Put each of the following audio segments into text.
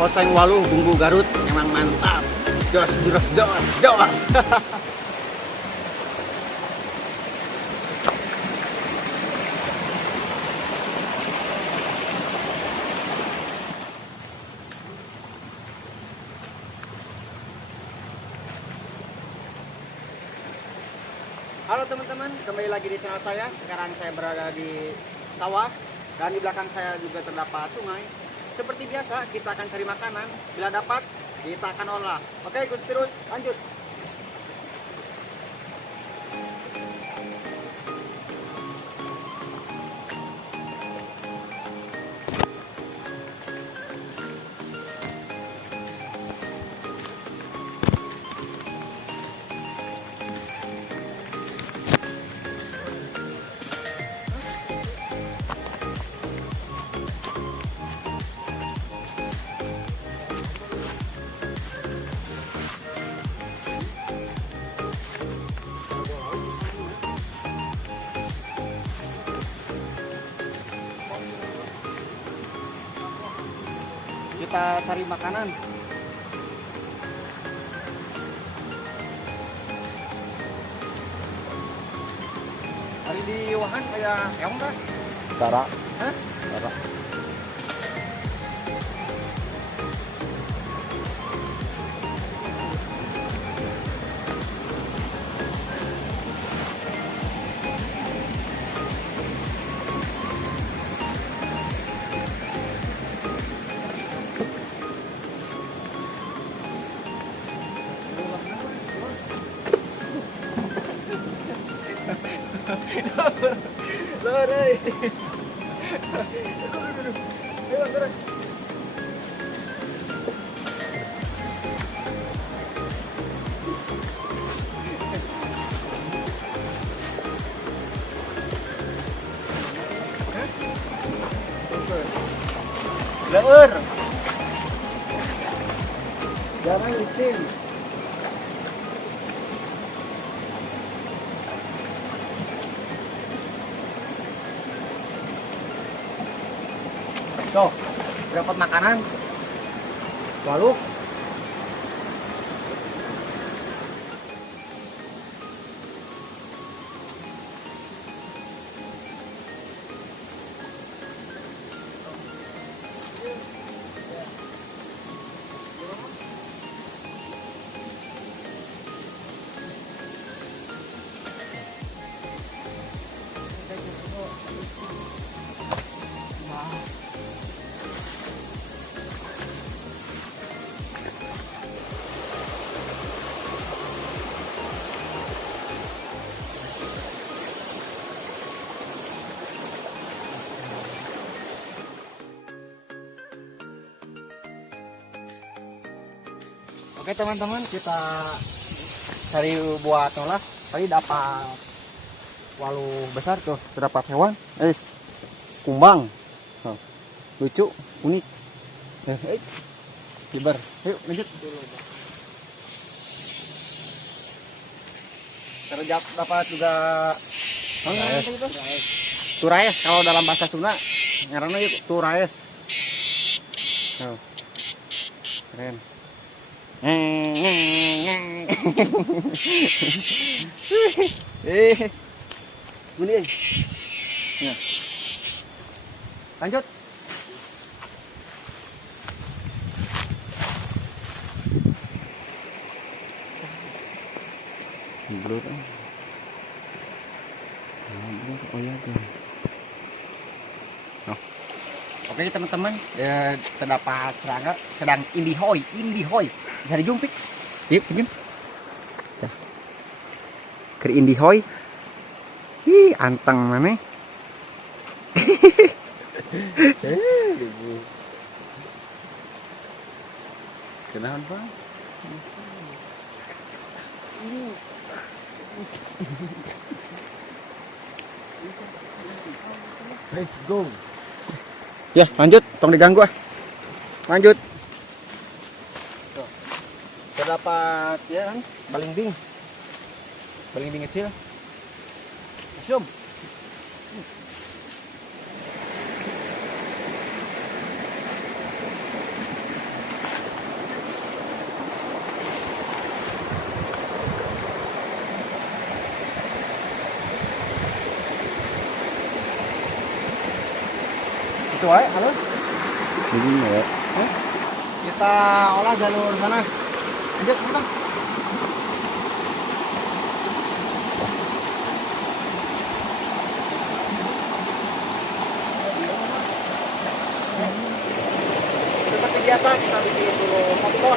Oseng Waluh bumbu Garut memang mantap. Jos, jos, jos, jos. Halo teman-teman, kembali lagi di channel saya. Sekarang saya berada di sawah dan di belakang saya juga terdapat sungai. Seperti biasa, kita akan cari makanan. Bila dapat, kita akan olah. Oke, ikut terus, lanjut. Kita cari makanan. Hari di Wahan kayak keong kah? Tara. Hah? Tara. Lari. Ayo, terus. Leur. Jangan licin. Tuh, dapat makanan. Waluh. Oke teman-teman, kita cari buat olah. Tadi dapat waluh besar tuh, terdapat hewan. Kumbang. Oh, lucu, unik. Kibar. Yuk lanjut. Terjap dapat juga turaes kalau dalam bahasa Sunda. Ngaranna yuk turaes. Oh. Keren. Bunyi. Nah. Lanjut. Blur. Oh ya, oke teman-teman, terdapat serangga sedang indihoi. Bisa dijumpik. Yuk, pinjam. Ker indihoi. Ih, anteng mana? Kenalan Bang? Let's go. Ya, lanjut, tong diganggu ah. Lanjut. Terdapat ya kan, balimbing kecil. Asum. Itu aja, halus. Ini ya. Kita olah jalur sana. Lanjut, Bang. Seperti biasa kita bikin dulu kompor.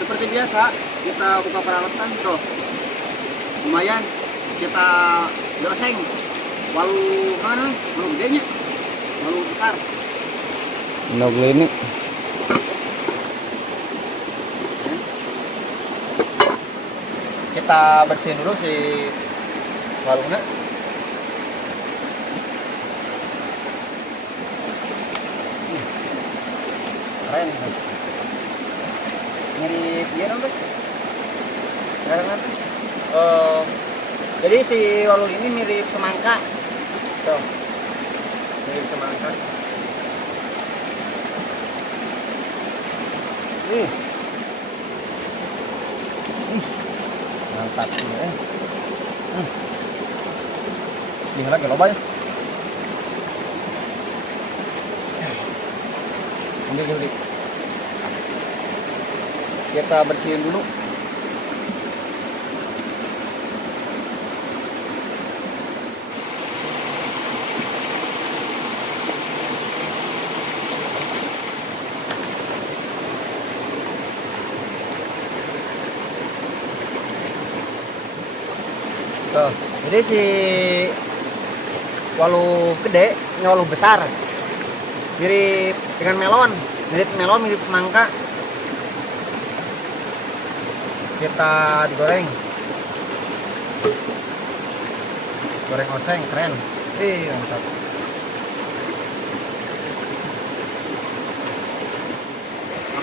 Seperti biasa kita buka peralatan tuh. Lumayan kita oseng. Walu mana? Walu gedenya. Walu besar. Ini. Kita bersihin dulu si walunya. Keren. Mirip dia dong, guys. Keren. Jadi si walu ini mirip semangka. Tuh. Mirip semangka. Mantap ya. Ini lagi loba ya. Ambil dulu. Kita bersihin dulu. Tuh, jadi si walu gede, ini walu besar. Mirip dengan melon, mirip semangka. Kita digoreng. Goreng oseng, keren. Mantap.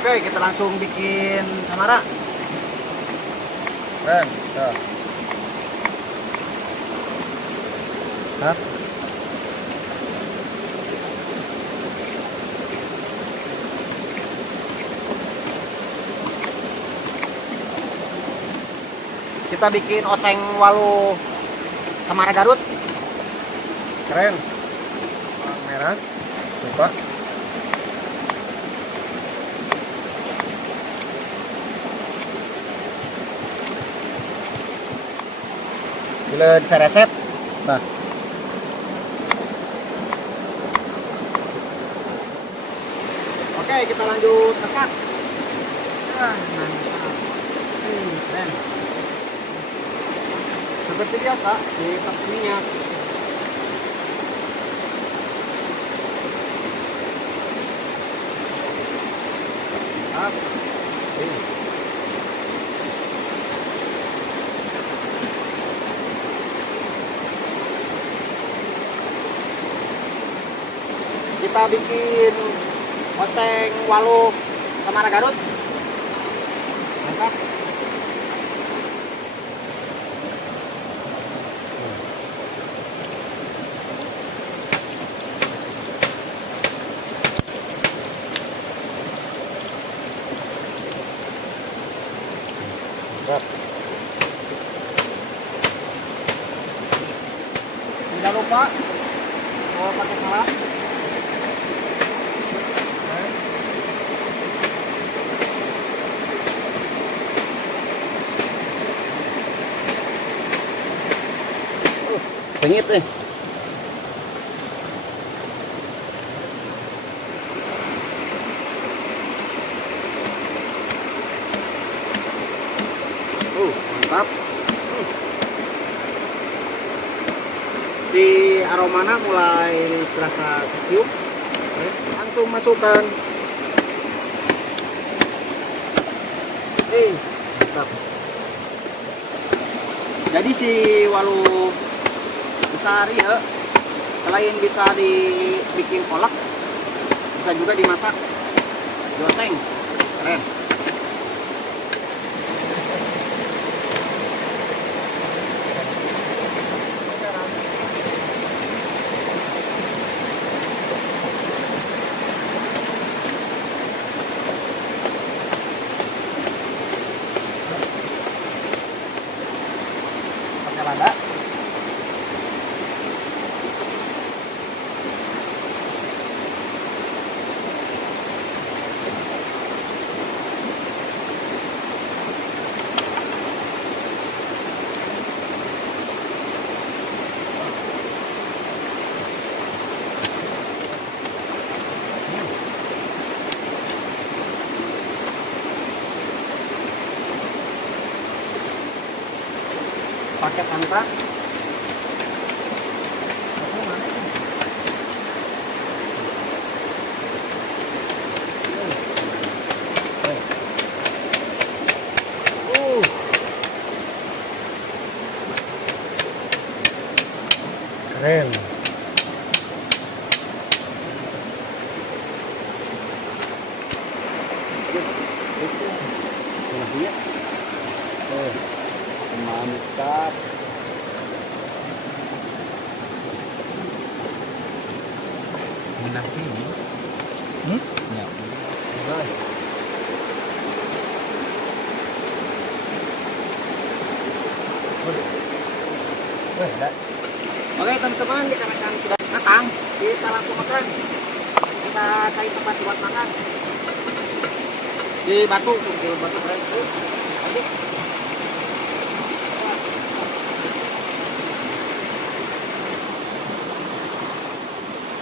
Oke, kita langsung bikin samara. Keren, tuh. Hah? Kita bikin oseng walu samara Garut. Keren. Bawang merah. Coba. Gila disereset. Nah. Oke, kita lanjut masak. Mantap. Keren. Seperti biasa, ditas minyak. Mantap. Kita bikin oseng walu samara Garut. Mantap. Tidak lupa mau pakai salam. Sengit nih. Mantap. Di aromanya mulai terasa kecium. Langsung masukkan. Mantap. Jadi si walu besar ya, selain bisa dibikin kolak, bisa juga dimasak, digoseng. Keren. pakai santan. Keren. Mantap. Minang ini. Ya. Oke teman-teman, dikarenakan sudah matang, kita langsung makan. Kita cari tempat buat makan. Di batu, di batu keren. Oke.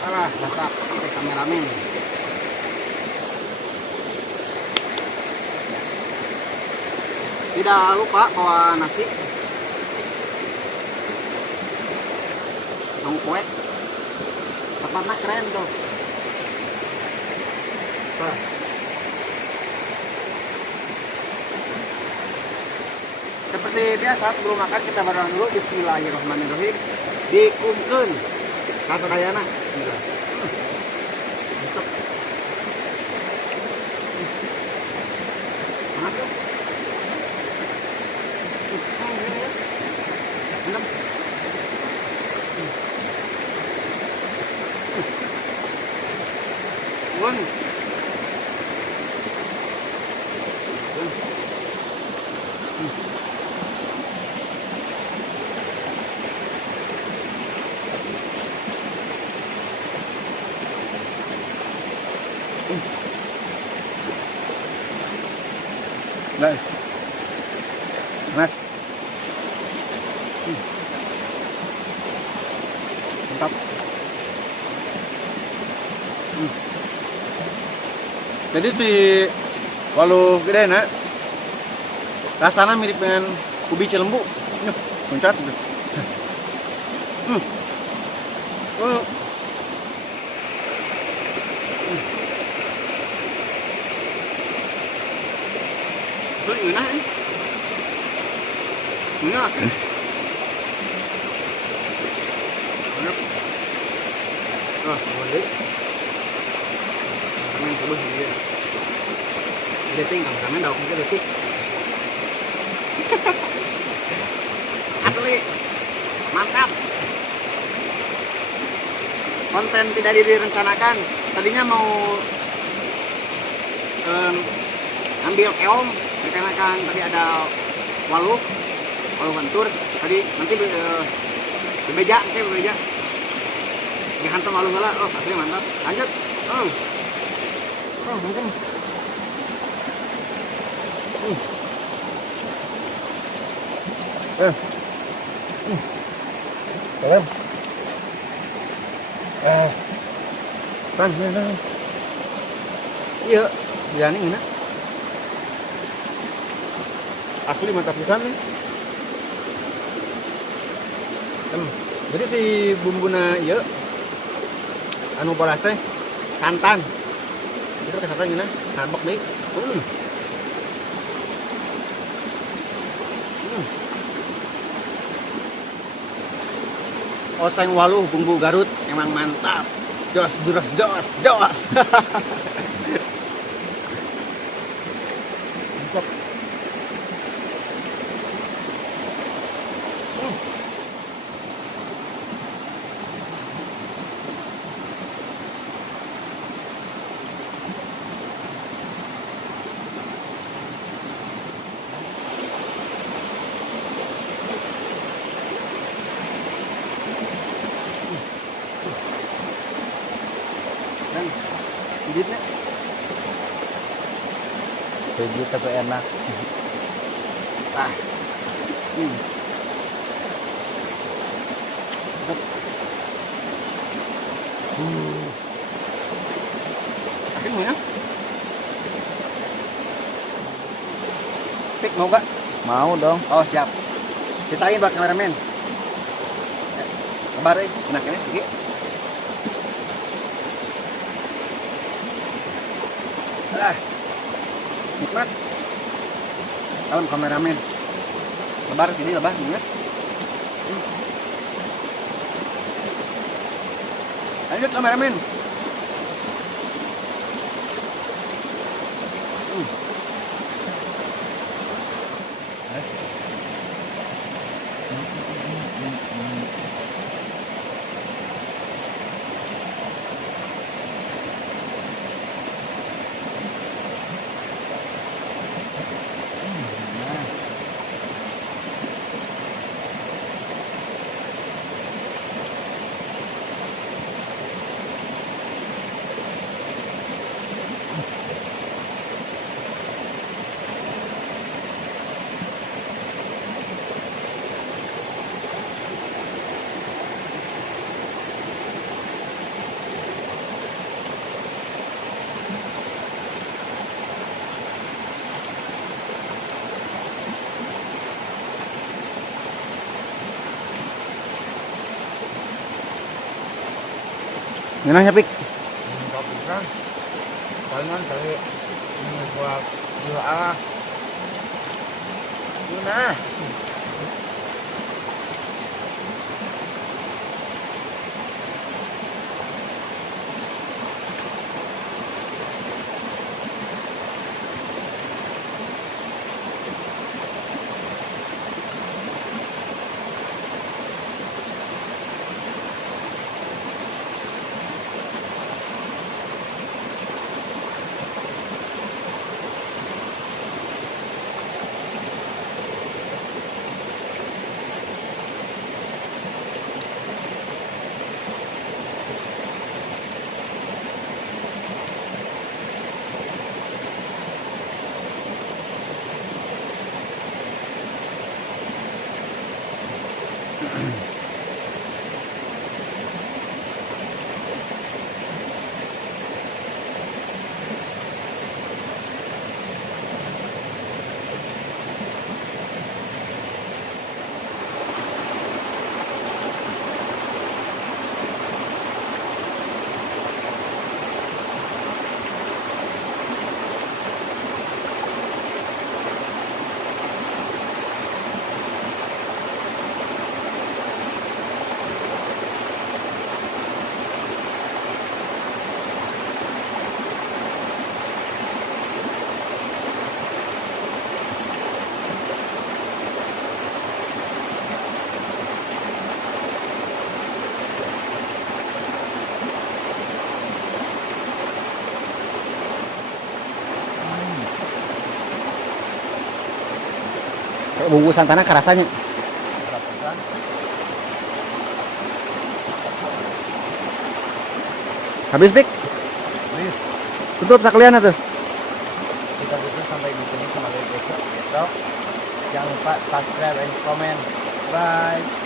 Alah, masak pakai kameramen. Tidak lupa bawa nasi. Kue tempatnya keren tuh. Seperti biasa sebelum makan kita berdoa dulu. Bismillahirrahmanirrahim. Dikumkeun kasadayana. Mantap. Mantap. Won. Đây. Mas. Mantap. Jadi si walu gede nak rasanya mirip dengan ubi cilembu. Loncat gitu. Itu enak eh. Enak. Enak. Boleh. Kami coba sendiri. Deting kami dapat ke detik. Asli. Mantap. Konten tidak direncanakan. Tadinya mau ambil keong, dikarenakan tadi ada walu bantur. Tadi nanti bebeja, dihantam walu gala. Oh, asli mantap. Lanjut. Mungkin. Keren. Iya, ya ini enak. Asli mantap pisan nih. Jadi si bumbuna ieu anu bolas teh santan. Itu ke santan gini, habak deui. Oseng waluh bumbu Garut emang mantap. Jos. Mantap. Dan bibitnya Pijit tapi enak. ah Akhirnya ya Pik mau gak? Mau dong. Oh siap. Ceritain buat kameramen. Kabar enaknya sige. Nikmat. Salam kameramen. Lebar sini lebar ingat. Lanjut kameramen. Gimana Pik? Kan palingan kali ini buat dua arah. Nah, Bungkusan tanah kerasanya. Habis Pik? Habis. Tutup sekalian tuh. Kita tutup sampai di sini, kembali besok. Jangan lupa subscribe dan komen. Bye.